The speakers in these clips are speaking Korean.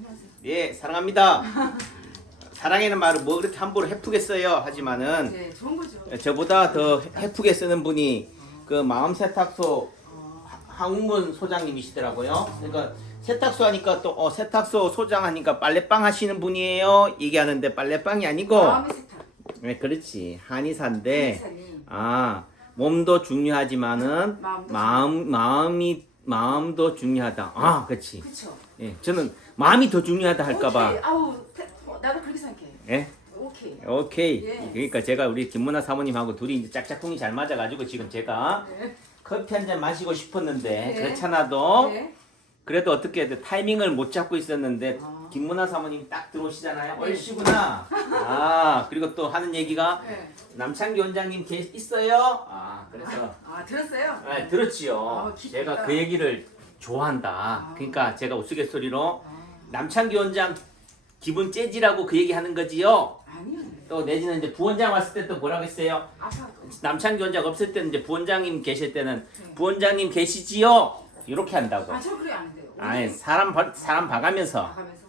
안녕하세요. 예, 사랑합니다. 사랑이라는 말을 뭐 그렇게 함부로 해프겠어요. 하지만은 네, 좋은 거죠. 저보다 더 해프게 쓰는 분이 그 마음세탁소 황문 소장님이시더라고요. 그러니까 세탁소 하니까 또 세탁소 소장 하니까 빨래방 하시는 분이에요. 얘기하는데 빨래방이 아니고 마음의 세탁. 네, 그렇지. 한의사인데 한의사님. 몸도 중요하지만은 마음도 마음도 중요하다. 그렇지. 그렇죠. 예, 저는 마음이 더 중요하다 할까봐. 오케이. 아우, 나도 그렇게 생각해. 예, 오케이. 오케이. 예. 그러니까 제가 우리 김문아 사모님하고 둘이 이제 짝짝꿍이 잘 맞아가지고 지금 제가 네. 커피 한 잔 마시고 싶었는데 네. 그렇잖아도 네. 그래도 어떻게 해도 타이밍을 못 잡고 있었는데 김문아 사모님 딱 들어오시잖아요. 네. 얼씨구나. 그리고 또 하는 얘기가 네. 남창기 원장님 있어요. 그래서 들었어요? 들었지요. 기쁘다. 제가 그 얘기를 좋아한다. 그러니까 제가 우스갯소리로 남창기 원장 기분 째지라고 그 얘기 하는 거지요. 아니요. 또 내지는 이제 부원장 왔을 때 또 뭐라고 했어요? 아파. 남창기 원장 없을 때는 이제 부원장님 계실 때는 부원장님 계시지요? 이렇게 한다고. 저 그래 안 돼요. 아니 사람 봐가면서 나가면서.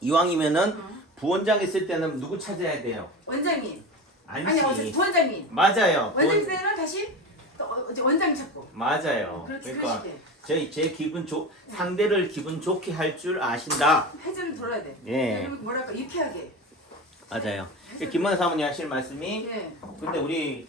이왕이면은 부원장 있을 때는 누구 찾아야 돼요? 원장님. 아니지. 아니, 부원장님. 맞아요. 원장님 때는 다시 또 이제 원장님 찾고. 맞아요. 그렇게 그러니까 그러시게. 제 상대를 기분 좋게 할 줄 아신다. 해전을 돌아야 돼. 예. 그러면 뭐랄까 유쾌하게. 맞아요. 김만아 사모님 하실 말씀이 예. 근데 우리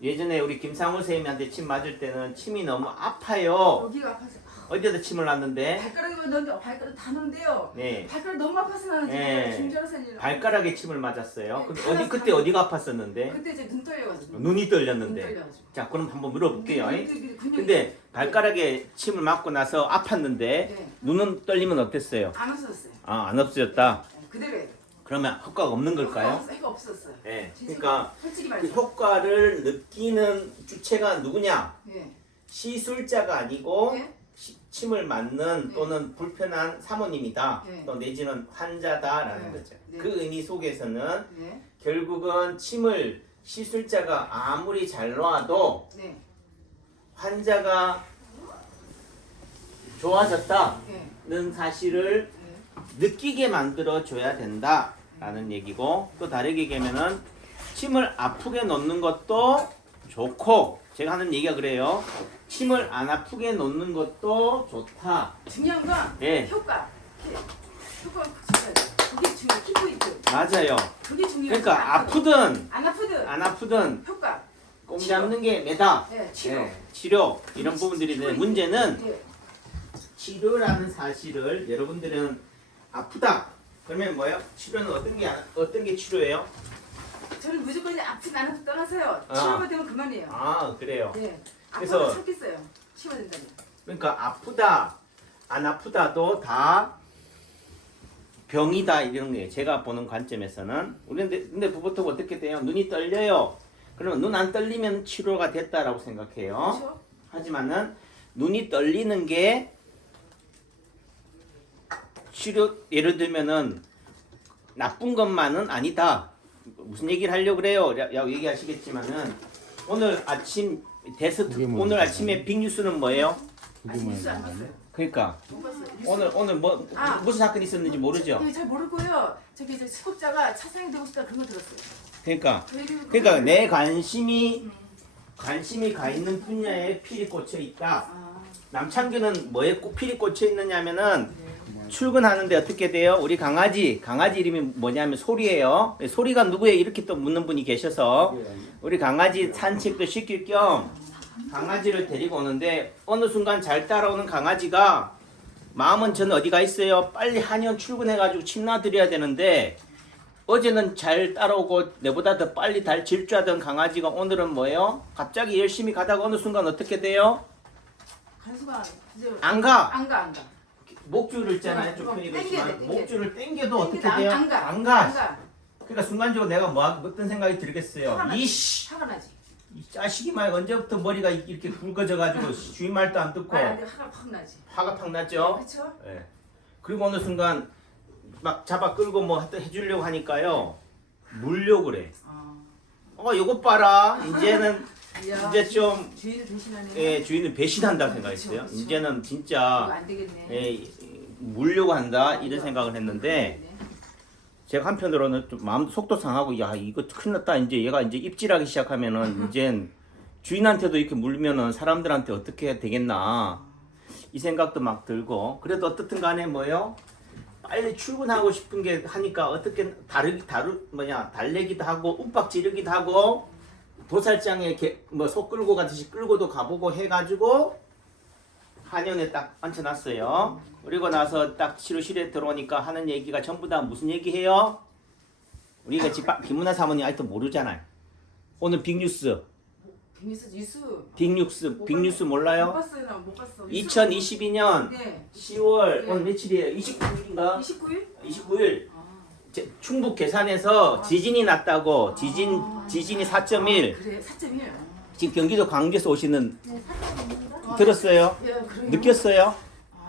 예전에 우리 김상우 선생님한테 침 맞을 때는 침이 너무 아파요. 여기가 아파서 어디다 침을 놨는데 발가락에 넣는데 발가락 다 넣는데요. 네. 발가락 너무 아파서 나는 네. 중절살이라. 발가락에 침을 맞았어요. 근데 네, 그때 어디가 아팠었는데? 그때 이제 눈 떨려가지고. 눈이 눈 떨렸는데. 떨려가지고. 자, 그럼 한번 물어볼게요. 근데 근데 발가락에 침을 맞고 나서 아팠는데 네. 눈은 떨리면 어땠어요? 안 없었어요. 안 없어졌다. 그대로. 그러면 효과가 없는 걸까요? 이거 없었어요. 네. 진짜 그러니까 솔직히 그 말해서. 효과를 느끼는 주체가 누구냐? 예. 시술자가 아니고 예. 침을 맞는 네. 또는 불편한 사모님이다. 네. 또 내지는 환자다라는 네. 거죠. 네. 그 의미 속에서는 네. 결국은 침을 시술자가 아무리 잘 놔도 네. 환자가 좋아졌다는 네. 사실을 네. 느끼게 만들어 줘야 된다라는 얘기고, 또 다르게 얘기하면은 침을 아프게 놓는 것도 좋고, 제가 하는 얘기가 그래요. 침을 안 아프게 놓는 것도 좋다. 중요한 건 예. 효과. 효과가 중요해요. 그게 중요해. 키포인트. 맞아요. 그게 중요해요. 그러니까 아프든 안 아프든 효과. 효과. 꼼 잡는 게 매다. 네, 치료. 치료. 이런 부분들이 있는데 문제는 네. 치료라는 사실을 여러분들은 아프다. 그러면 뭐예요? 치료는 어떤 게 치료예요? 저는 무조건 이제 아프지 안 아프지 떠나서요. 치료가 되면 그만이에요. 그래요. 네. 그래서- 아파도 참겠어요. 치료가 된다면. 그러니까 아프다, 안 아프다도 다 병이다 이런 게 제가 보는 관점에서는. 우리 근데 보통 어떻게 돼요? 눈이 떨려요. 그러면 눈 안 떨리면 치료가 됐다라고 생각해요. 그렇죠? 하지만은 눈이 떨리는 게 치료, 예를 들면은 나쁜 것만은 아니다. 무슨 얘기를 하려고 그래요? 얘기하시겠지만은 오늘 아침 오늘 아침에 빅뉴스는 뭐예요? 아직 뉴스 안 봤어요. 그러니까 못 봤어요. 뉴스. 오늘 무슨 사건이 있었는지 모르죠. 잘 모르고요. 저기 이제 수급자가 차상이 되고 싶다 그런 거 들었어요. 그러니까 그 얘기를 그러니까 내 관심이 가 있는 분야에 필이 꽂혀 있다. 남창규는 뭐에 필이 꽂혀 있느냐면은 출근하는데 어떻게 돼요? 우리 강아지 이름이 뭐냐면 소리예요. 소리가 누구예요? 이렇게 또 묻는 분이 계셔서 우리 강아지 산책도 시킬 겸 강아지를 데리고 오는데 어느 순간 잘 따라오는 강아지가 마음은 저는 어디가 있어요? 빨리 한의원 출근해가지고 침 놔드려야 되는데 어제는 잘 따라오고 내보다 더 빨리 질주하던 강아지가 오늘은 뭐예요? 갑자기 열심히 가다가 어느 순간 어떻게 돼요? 간수가 이제 안 가. 안 가. 목줄을 있잖아요. 좀 땡겨야 편히 돼, 목줄을 당겨도 어떻게 땡기도 돼요? 안 가. 안 가. 안 가. 그러니까 순간적으로 내가 어떤 생각이 들겠어요. 화가 나지. 이씨, 화가 나지. 이 자식이 말 언제부터 머리가 이렇게 굵어져가지고 주인 말도 안 듣고 말안 돼. 화가 팍 나지. 화가 팍 났죠. 그렇죠? 예. 그리고 어느 순간 막 잡아 끌고 뭐 해주려고 하니까요. 물려고 그래. 요것 봐라. 이제는 이야, 이제 좀 주인을 대신하네. 주인을 배신한다고 생각했어요. 그쵸. 이제는 이거 진짜 안 되겠네. 물려고 한다 이런 생각을 했는데 네. 제가 한편으로는 좀 마음 속도 상하고 야 이거 큰일 났다 이제 얘가 이제 입질하기 시작하면은 이젠 주인한테도 이렇게 물면은 사람들한테 어떻게 해야 되겠나 이 생각도 막 들고 그래도 어떻든 간에 뭐요 빨리 출근하고 싶은 게 하니까 어떻게 달래기도 하고 윽박 지르기도 하고 도살장에 뭐 소 끌고 가듯이 끌고도 가보고 해가지고 한연에 딱 앉혀놨어요. 그리고 나서 딱 치료실에 들어오니까 하는 얘기가 전부 다 무슨 얘기해요? 우리가 김문아 사모님 아직도 모르잖아요. 오늘 빅뉴스. 빅뉴스 몰라요? 못 봤어요. 못 봤어. 2022년 네. 10월 네. 오늘 며칠이에요? 29일인가? 29일? 29일. 충북 괴산에서 지진이 났다고 지진이 4.1. 그래 4.1. 지금 경기도 광주에서 오시는 네, 사진 있는가? 들었어요? 예, 그래요? 느꼈어요?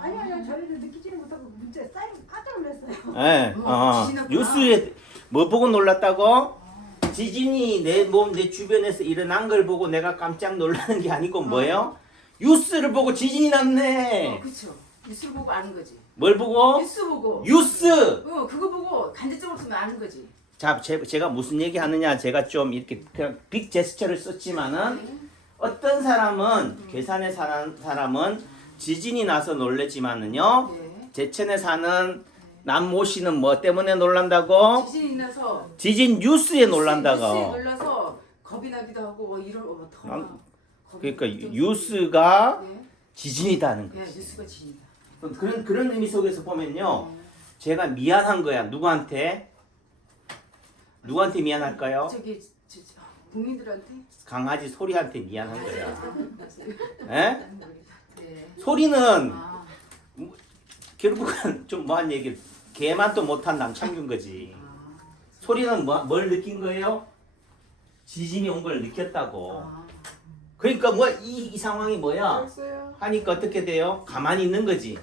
아니요, 저희도 느끼지는 못하고 문자 사인 깜짝 놀랐어요. 예. 지났구나. 뉴스에 뭐 보고 놀랐다고? 지진이 내 주변에서 일어난 걸 보고 내가 깜짝 놀라는 게 아니고 뭐예요? 뉴스를 보고 지진이 났네. 그렇죠. 뉴스 보고 아는 거지. 뭘 보고? 뉴스 보고. 뉴스. 그거 보고 간접적으로 쓰면 아는 거지. 자, 제가 무슨 얘기 하느냐? 제가 좀 이렇게 그냥 빅 제스처를 썼지만은 어떤 사람은 괴산에 사는 사람은 지진이 나서 놀랬지만은요. 네. 제천에 사는 남모 씨는 뭐 때문에 놀란다고? 지진이 나서 지진 뉴스에 놀란다고. 뉴스에 놀라서 겁이 나기도 하고 뭐 이런 더. 그러니까 뉴스가 네. 지진이다는 네, 거지. 뉴스가 지진이다. 그런 의미 속에서 보면요. 제가 미안한 거야. 누구한테 미안할까요? 저기 국민들한테. 강아지 소리한테 미안한 거야. 에? 네. 소리는 아, 결국은 좀 뭐한 얘기. 개만 또 못한 남창균 거지. 소리는 뭘 느낀 거예요? 지진이 온 걸 느꼈다고. 그러니까 뭐 이 상황이 뭐야? 하니까 어떻게 돼요? 가만히 있는 거지. 네,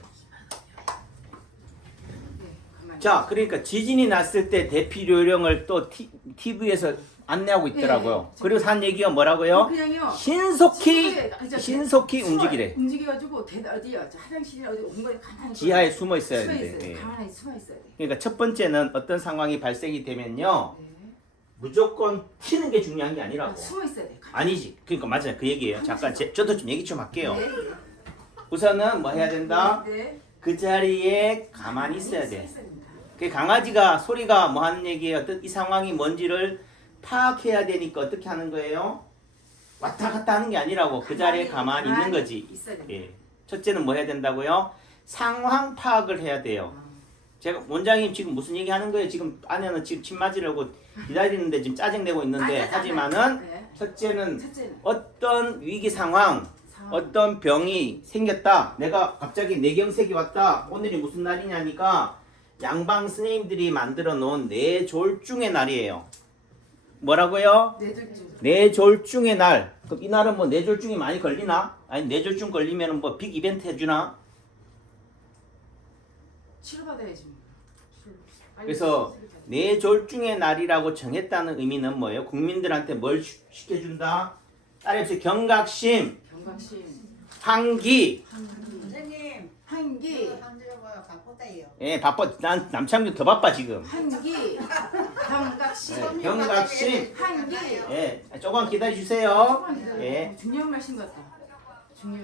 가만히. 자, 그러니까 지진이 났을 때 대피 요령을 또 TV에서 안내하고 있더라고요. 네. 그리고 한 얘기가 뭐라고요? 그냥요. 신속히 움직이래. 움직여가지고 어디야? 화장실이나 어디 온 거에 가만히. 지하에 숨어 있어야 숨어 돼. 있어요. 예. 가만히 숨어 있어야 돼. 그러니까 첫 번째는 어떤 상황이 발생이 되면요. 네. 무조건 튀는 게 중요한 게 아니라고. 숨어 있어야 돼. 아니지. 그러니까 맞아요. 그 얘기예요. 잠깐 저도 좀 얘기 좀 할게요. 네. 우선은 뭐 해야 된다? 네. 그 자리에 가만히 있어야 돼. 있어야 됩니다. 그 강아지가 소리가 뭐 하는 얘기예요? 어떤 이 상황이 뭔지를 파악해야 되니까 어떻게 하는 거예요? 왔다 갔다 하는 게 아니라고 그 자리에 가만히 있는 거지. 있어야 됩니다. 예. 첫째는 뭐 해야 된다고요? 상황 파악을 해야 돼요. 제가 원장님 지금 무슨 얘기 하는 거예요? 지금 아내는 지금 침 맞으려고 기다리는데 지금 짜증내고 있는데 하지만은 네. 첫째는 첫째는 어떤 위기 상황, 어떤 병이 생겼다. 내가 갑자기 뇌경색이 왔다. 오늘이 무슨 날이냐니까 양방 스님들이 만들어 놓은 뇌졸중의 날이에요. 뭐라고요? 뇌졸중. 뇌졸중의 날. 그럼 이 날은 뭐 뇌졸중이 많이 걸리나? 아니 뇌졸중 걸리면 뭐 빅 이벤트 해주나? 치료받아야지. 뭐. 그래서 뇌졸중의 날이라고 정했다는 의미는 뭐예요? 국민들한테 뭘 시켜준다? 따라해보세요. 경각심, 경각심, 환기. 선생님, 환기, 한주여봐요. 바쁘다요. 예, 바빠. 난 남창규 더 바빠 지금. 환기, 경각심, 네, 경각심. 환기. 예, 조금 기다려주세요. 예. 중요한 말씀 같다. 중요해.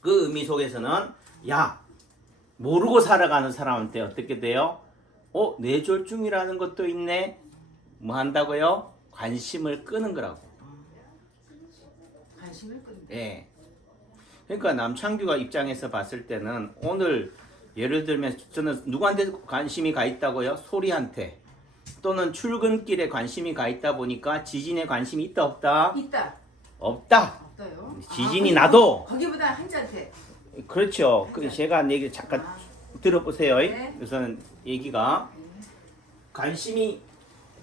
그 의미 속에서는 야 모르고 살아가는 사람한테 어떻게 돼요? 뇌졸중이라는 것도 있네. 뭐 한다고요? 관심을 끄는 거라고. 관심을 끈다. 예. 그러니까 남창규가 입장에서 봤을 때는 오늘 예를 들면 저는 누구한테 관심이 가 있다고요? 소리한테. 또는 출근길에 관심이 가 있다 보니까 지진에 관심이 있다 없다? 있다. 없다. 없다요. 지진이 나도. 거기보다 한자한테. 그렇죠. 그 제가 한 얘기 잠깐 들어보세요. 네. 우선 얘기가 관심이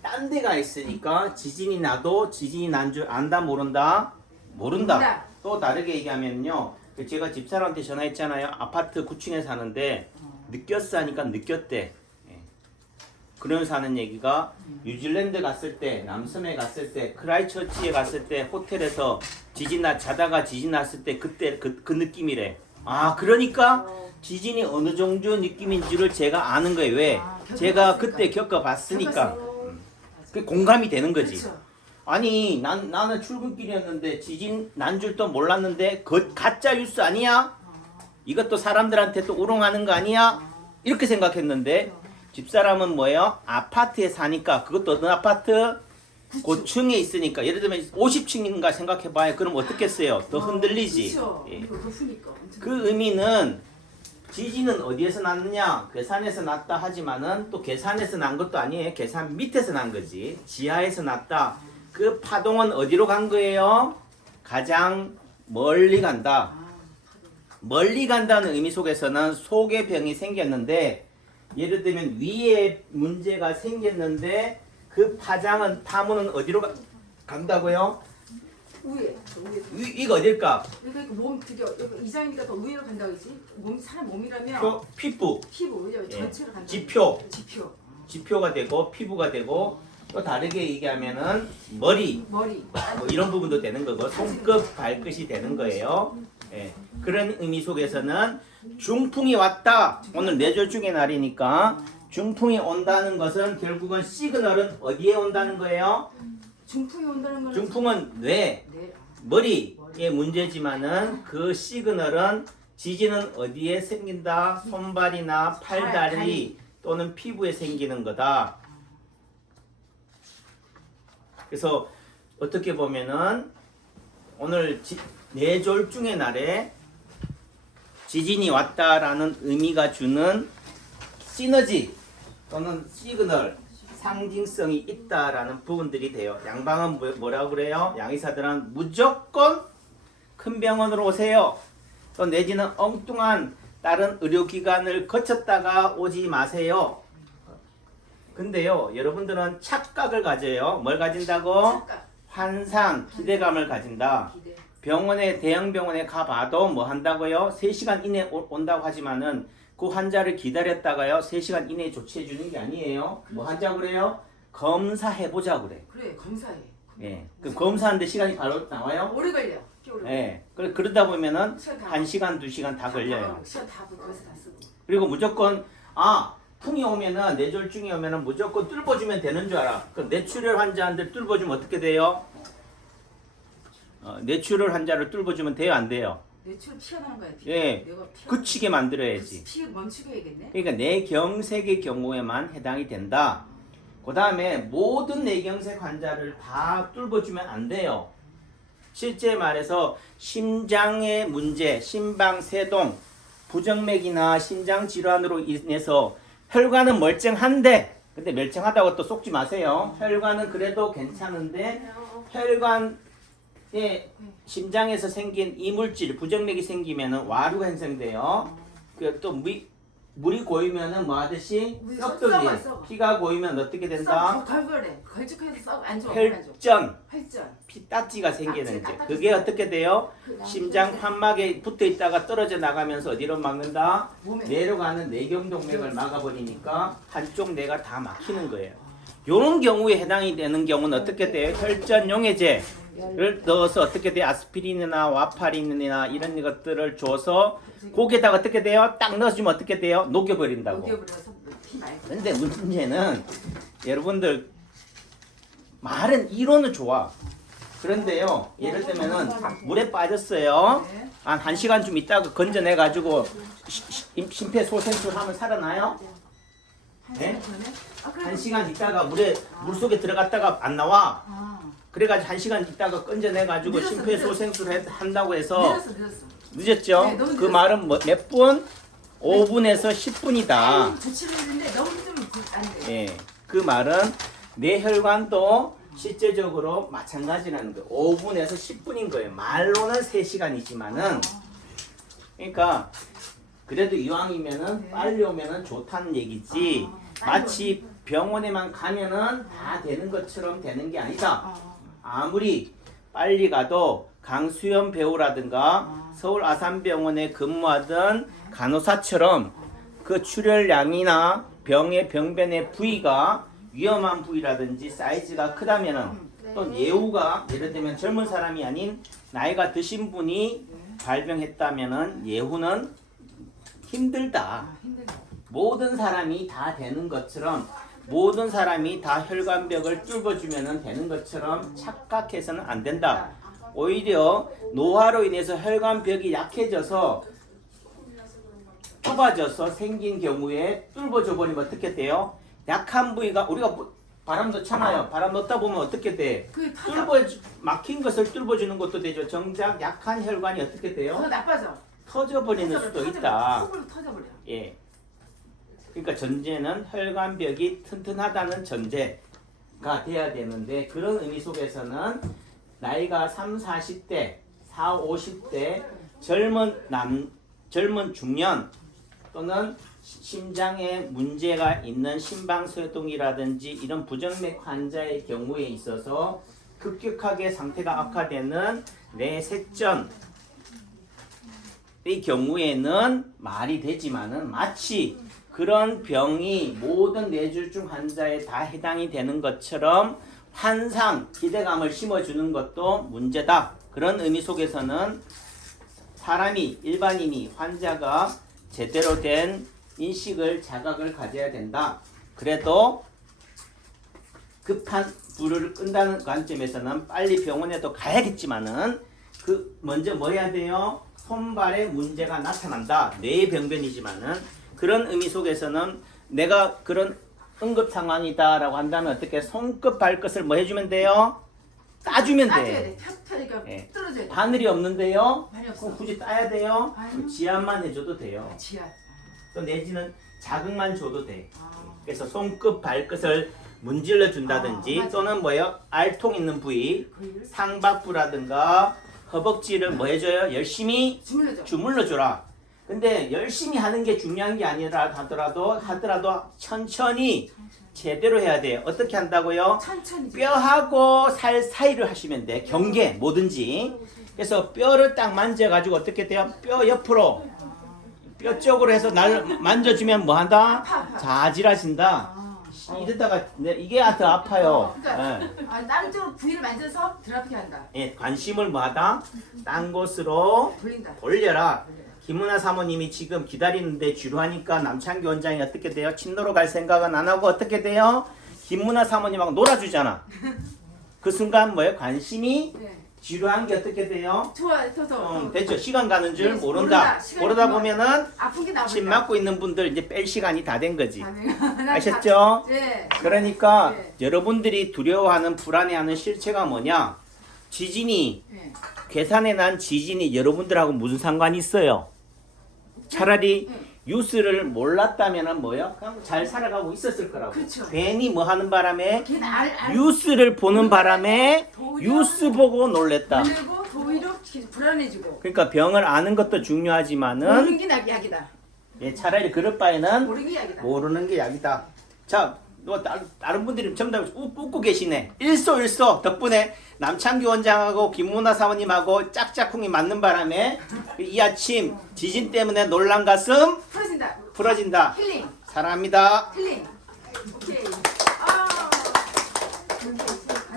딴 데가 있으니까 지진이 나도 지진이 난 줄 안다 모른다? 모른다. 모른다. 또 다르게 얘기하면요. 제가 집사람한테 전화했잖아요. 아파트 9층에 사는데 느꼈어 하니까 느꼈대. 예. 그러면서 하는 얘기가 뉴질랜드 갔을 때, 남섬에 갔을 때, 크라이처치에 갔을 때 호텔에서 자다가 지진 났을 때 그때 그 느낌이래. 아, 그러니까 지진이 어느 정도 느낌인지를 제가 아는 거예요. 왜? 제가 그때 겪어봤으니까. 그 공감이 되는 거지. 그렇죠. 아니, 나는 출근길이었는데 지진 난 줄도 몰랐는데 가짜 뉴스 아니야? 이것도 사람들한테 또 우롱하는 거 아니야? 이렇게 생각했는데 집사람은 뭐예요? 아파트에 사니까 그것도 어떤 아파트? 고층에 있으니까 예를 들면 50층인가 생각해봐요. 그럼 어떻겠어요? 더 흔들리지. 그렇죠. 예. 이거 높으니까. 그 의미는 지진은 어디에서 났느냐? 괴산에서 났다 하지만은 또 괴산에서 난 것도 아니에요. 괴산 밑에서 난 거지. 지하에서 났다. 그 파동은 어디로 간 거예요? 가장 멀리 간다. 멀리 간다는 의미 속에서는 속의 병이 생겼는데 예를 들면 위에 문제가 생겼는데 그 파문은 어디로 간다고요? 위에. 이거 어딜까? 그러니까 몸 되게 이장이니까 더 위로 간다고 그러지. 사람 몸이라면 피부, 피부 왜냐 예. 전체가 간다. 지표. 지표. 지표가 되고 피부가 되고 또 다르게 얘기하면은 머리 머리. 뭐 이런 부분도 되는 거고 손끝 발끝이 되는 거예요. 예. 그런 의미 속에서는 중풍이 왔다. 오늘 뇌졸중의 날이니까 중풍이 온다는 것은 결국은 시그널은 어디에 온다는 거예요? 중풍이 온다는 거는 중풍은 뇌, 네. 머리의 문제지만은 그 시그널은 지진은 어디에 생긴다? 손발이나 팔다리 또는 피부에 생기는 거다. 그래서 어떻게 보면은 오늘 뇌졸중의 날에 지진이 왔다라는 의미가 주는 시너지 또는 시그널 상징성이 있다라는 부분들이 돼요. 양방은 뭐라고 그래요? 양의사들은 무조건 큰 병원으로 오세요. 또 내지는 엉뚱한 다른 의료기관을 거쳤다가 오지 마세요. 근데요, 여러분들은 착각을 가져요. 뭘 가진다고? 착각. 환상, 기대감을 가진다. 기대. 병원에 대형 병원에 가봐도 뭐 한다고요? 3시간 이내에 온다고 하지만은 그 환자를 기다렸다가요 3시간 이내에 조치해 주는 게 아니에요. 뭐 하자 그래요? 검사해보자 그래. 그래 검사해. 예. 그 검사하는데 시간이 바로 나와요? 오래 걸려. 꽤 오래 걸려. 예. 그러다 보면은 시간 다 1시간, 2시간 다 걸려요. 시간 다 거기서 다 쓰고. 그리고 무조건 풍이 오면은 뇌졸중이 오면은 무조건 뚫어주면 되는 줄 알아. 그 뇌출혈 환자한테 뚫어주면 어떻게 돼요? 뇌출혈 환자를 뚫어주면 돼요, 안 돼요? 뇌출 피어나는 거야. 예. 내가 피어. 그치게 만들어야지. 피 멈추게 해야겠네. 그러니까 뇌경색의 경우에만 해당이 된다. 그 다음에 모든 뇌경색 환자를 다 뚫어주면 안 돼요. 실제 말해서 심장의 문제, 심방세동, 부정맥이나 심장 질환으로 인해서 혈관은 멀쩡한데, 근데 멀쩡하다고 또 속지 마세요. 혈관은 그래도 괜찮은데 혈관에 심장에서 생긴 이물질, 부정맥이 생기면은 와류가 형성돼요. 또 물이 고이면은 뭐 하듯이 물이 썩들이 썩어. 피가 고이면 어떻게 된다? 걸걸해. 걸쭉해서 썩안 좋아. 혈전, 혈전. 피딱지가 생기는 딱지, 지 그게 어떻게 돼요? 심장 판막에 붙어 있다가 떨어져 나가면서 어디로 막는다? 몸에. 내려가는 뇌경동맥을 막아버리니까 한쪽 뇌가 다 막히는 거예요. 이런 경우에 해당이 되는 경우는 어떻게 돼요? 혈전 용해제를 넣어서 어떻게 돼요? 아스피린이나 와파린이나 이런 것들을 줘서 거기에다가 어떻게 돼요? 딱 넣어주면 어떻게 돼요? 녹여버린다고. 녹여버려서 피 말고. 근데 문제는 여러분들 말은 이론은 좋아. 그런데요, 예를 들면은 물에 빠졌어요. 네. 한 1시간 좀 있다가 건져내가지고 심폐소생술 하면 살아나요? 네? 그래. 1시간 있다가 물속에 들어갔다가 안 나와. 그래가지고 1시간 있다가 건져내가지고 늦었어, 심폐소생술 한다고 해서 늦었어. 늦었죠? 네, 너무 그 늦었어. 말은 몇 분? 5분에서 10분이다. 조치를 했는데 너무 좀안 돼. 예, 그 말은 뇌혈관도 실제적으로 마찬가지라는 거예요. 5분에서 10분인 거예요. 말로는 3시간이지만은 그러니까 그래도 이왕이면은 네. 빨리 오면은 좋다는 얘기지. 마치 병원에만 가면은 다 되는 것처럼 되는 게 아니다. 아무리 빨리 가도 강수연 배우라든가 서울 아산병원에 근무하던 간호사처럼 그 출혈량이나 병의 병변의 부위가 위험한 부위라든지 사이즈가 크다면은 또 예후가 예를 들면 젊은 사람이 아닌 나이가 드신 분이 발병했다면은 예후는 힘들다. 힘들다. 모든 사람이 다 되는 것처럼 모든 사람이 다 혈관벽을 뚫어주면 되는 것처럼 착각해서는 안 된다. 오히려 노화로 인해서 혈관벽이 약해져서 좁아져서 생긴 경우에 뚫어져 버리면 어떻게 돼요? 약한 부위가 우리가 바람 넣잖아요. 바람 넣다 보면 어떻게 돼? 그게 터져. 막힌 것을 뚫어주는 것도 되죠. 정작 약한 혈관이 어떻게 돼요? 더 나빠져. 터져버리는 수도 있다. 속으로 터져버려. 예. 그러니까 전제는 혈관벽이 튼튼하다는 전제가 돼야 되는데 그런 의미 속에서는 나이가 3, 40대, 4, 50대 젊은 중년 또는 심장에 문제가 있는 심방소동이라든지 이런 부정맥 환자의 경우에 있어서 급격하게 상태가 악화되는 뇌색전의 경우에는 말이 되지만은 마치 그런 병이 모든 뇌졸중 환자에 다 해당이 되는 것처럼 환상, 기대감을 심어주는 것도 문제다. 그런 의미 속에서는 사람이, 일반인이, 환자가 제대로 된 인식을, 자각을 가져야 된다. 그래도 급한 불을 끈다는 관점에서는 빨리 병원에도 가야겠지만은 먼저 뭐 해야 돼요? 손발에 문제가 나타난다. 뇌의 병변이지만은 그런 의미 속에서는 내가 그런 응급 상황이다라고 한다면 어떻게 손끝 발끝을 뭐 해주면 돼요? 따주면 따줘야 돼. 돼. 그러니까 예. 떨어져야 돼. 바늘이 없는데요? 바늘이 없어. 그럼 굳이 따야 돼요? 아유. 지압만 해줘도 돼요. 지하. 또 내지는 자극만 줘도 돼. 아. 그래서 손끝 발끝을 문질러 준다든지 맞아. 또는 뭐요? 알통 있는 부위 그 상박부라든가 허벅지를 뭐 해줘요? 열심히 주물러줘. 주물러 줘라. 근데 열심히 하는 게 중요한 게 아니라 하더라도 천천히 제대로 해야 돼요. 어떻게 한다고요? 천천히. 뼈하고 살 사이를 하시면 돼. 경계 뭐든지. 그래서 뼈를 딱 만져가지고 어떻게 돼요? 뼈 옆으로 뼈 쪽으로 해서 날 만져주면 뭐 한다? 아파. 자질하신다. 이러다가 이게 더 아파요. 그러니까 예. 다른 쪽으로 부위를 만져서 덜 아프게 한다. 예, 관심을 뭐하다? 딴 곳으로 돌린다. 돌려라. 김은아 사모님이 지금 기다리는데 지루하니까 남창기 원장이 어떻게 돼요? 친노로 갈 생각은 안 하고 어떻게 돼요? 김은아 사모님하고 놀아주잖아. 그 순간 뭐예요? 관심이 네. 지루한 게 어떻게 돼요? 좋아. 더. 됐죠? 시간 가는 줄 네, 모른다. 시간이 모르다 금방 보면은 아픈 게 나오니까. 침 맞고 있는 분들 이제 뺄 시간이 다 된 거지. 아, 아셨죠? 네. 그러니까 네. 여러분들이 두려워하는 불안해하는 실체가 뭐냐? 지진이 네. 괴산에 난 지진이 여러분들하고 무슨 상관이 있어요? 차라리 네. 뉴스를 몰랐다면은 뭐요? 그냥 잘 살아가고 있었을 거라고. 그렇죠. 괜히 뭐 하는 바람에 걔는 뉴스를 보는 바람에 도리어 뉴스 보고 놀랬다. 그리고 도리어 불안해지고. 그러니까 병을 아는 것도 중요하지만은 모르는 게 약이다. 예, 차라리 그럴 바에는 모르는 게 약이다. 모르는 게 약이다. 자, 너 다른 분들이 전부 다 웃고 계시네. 일소일소 덕분에 남창기 원장하고 김문아 사모님하고 짝짝꿍이 맞는 바람에 이 아침 지진 때문에 놀란 가슴 풀어진다. 풀어진다. 힐링. 사랑합니다. 힐링.